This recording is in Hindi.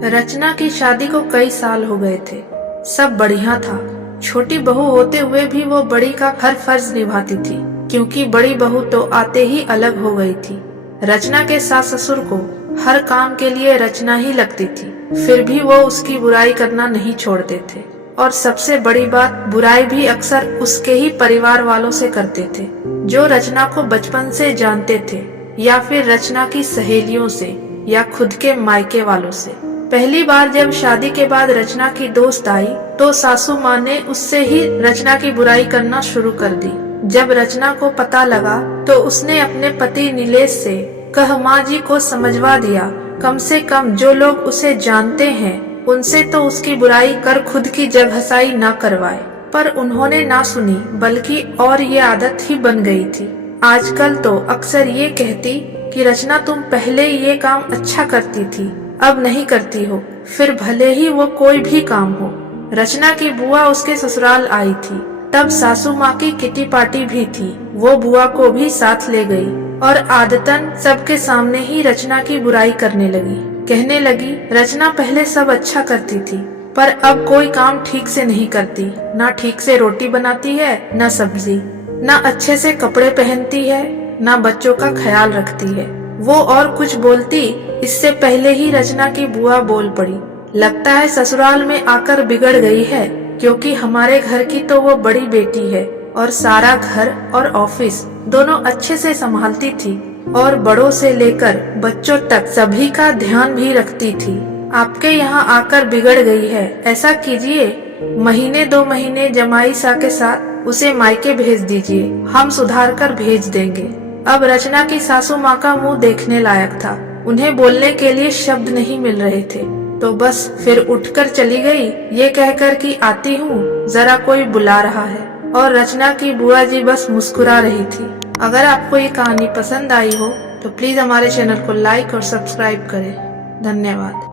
रचना की शादी को कई साल हो गए थे। सब बढ़िया था। छोटी बहू होते हुए भी वो बड़ी का हर फर्ज निभाती थी, क्योंकि बड़ी बहू तो आते ही अलग हो गई थी। रचना के सास ससुर को हर काम के लिए रचना ही लगती थी, फिर भी वो उसकी बुराई करना नहीं छोड़ते थे। और सबसे बड़ी बात, बुराई भी अक्सर उसके ही परिवार वालों से करते थे, जो रचना को बचपन से जानते थे, या फिर रचना की सहेलियों से, या खुद के मायके वालों से। पहली बार जब शादी के बाद रचना की दोस्त आई, तो सासू माँ ने उससे ही रचना की बुराई करना शुरू कर दी। जब रचना को पता लगा, तो उसने अपने पति नीलेश से कह माँ जी को समझवा दिया, कम से कम जो लोग उसे जानते हैं उनसे तो उसकी बुराई कर खुद की जगहसाई ना करवाए। पर उन्होंने ना सुनी, बल्कि और ये आदत ही बन गई थी। आजकल तो अक्सर ये कहती कि रचना तुम पहले ये काम अच्छा करती थी, अब नहीं करती हो, फिर भले ही वो कोई भी काम हो। रचना की बुआ उसके ससुराल आई थी, तब सासू माँ की किटी पार्टी भी थी। वो बुआ को भी साथ ले गई और आदतन सबके सामने ही रचना की बुराई करने लगी। कहने लगी, रचना पहले सब अच्छा करती थी, पर अब कोई काम ठीक से नहीं करती। ना ठीक से रोटी बनाती है, ना सब्जी, ना अच्छे से कपड़े पहनती है, ना बच्चों का ख्याल रखती है। वो और कुछ बोलती, इससे पहले ही रचना की बुआ बोल पड़ी, लगता है ससुराल में आकर बिगड़ गई है, क्योंकि हमारे घर की तो वो बड़ी बेटी है और सारा घर और ऑफिस दोनों अच्छे से संभालती थी, और बड़ों से लेकर बच्चों तक सभी का ध्यान भी रखती थी। आपके यहाँ आकर बिगड़ गई है। ऐसा कीजिए, महीने 2 महीने जमाई सा के साथ उसे मायके भेज दीजिए, हम सुधार कर भेज देंगे। अब रचना की सासू माँ का मुंह देखने लायक था। उन्हें बोलने के लिए शब्द नहीं मिल रहे थे, तो बस फिर उठकर चली गई, ये कहकर कि आती हूँ, जरा कोई बुला रहा है। और रचना की बुआ जी बस मुस्कुरा रही थी। अगर आपको ये कहानी पसंद आई हो, तो प्लीज हमारे चैनल को लाइक और सब्सक्राइब करें। धन्यवाद।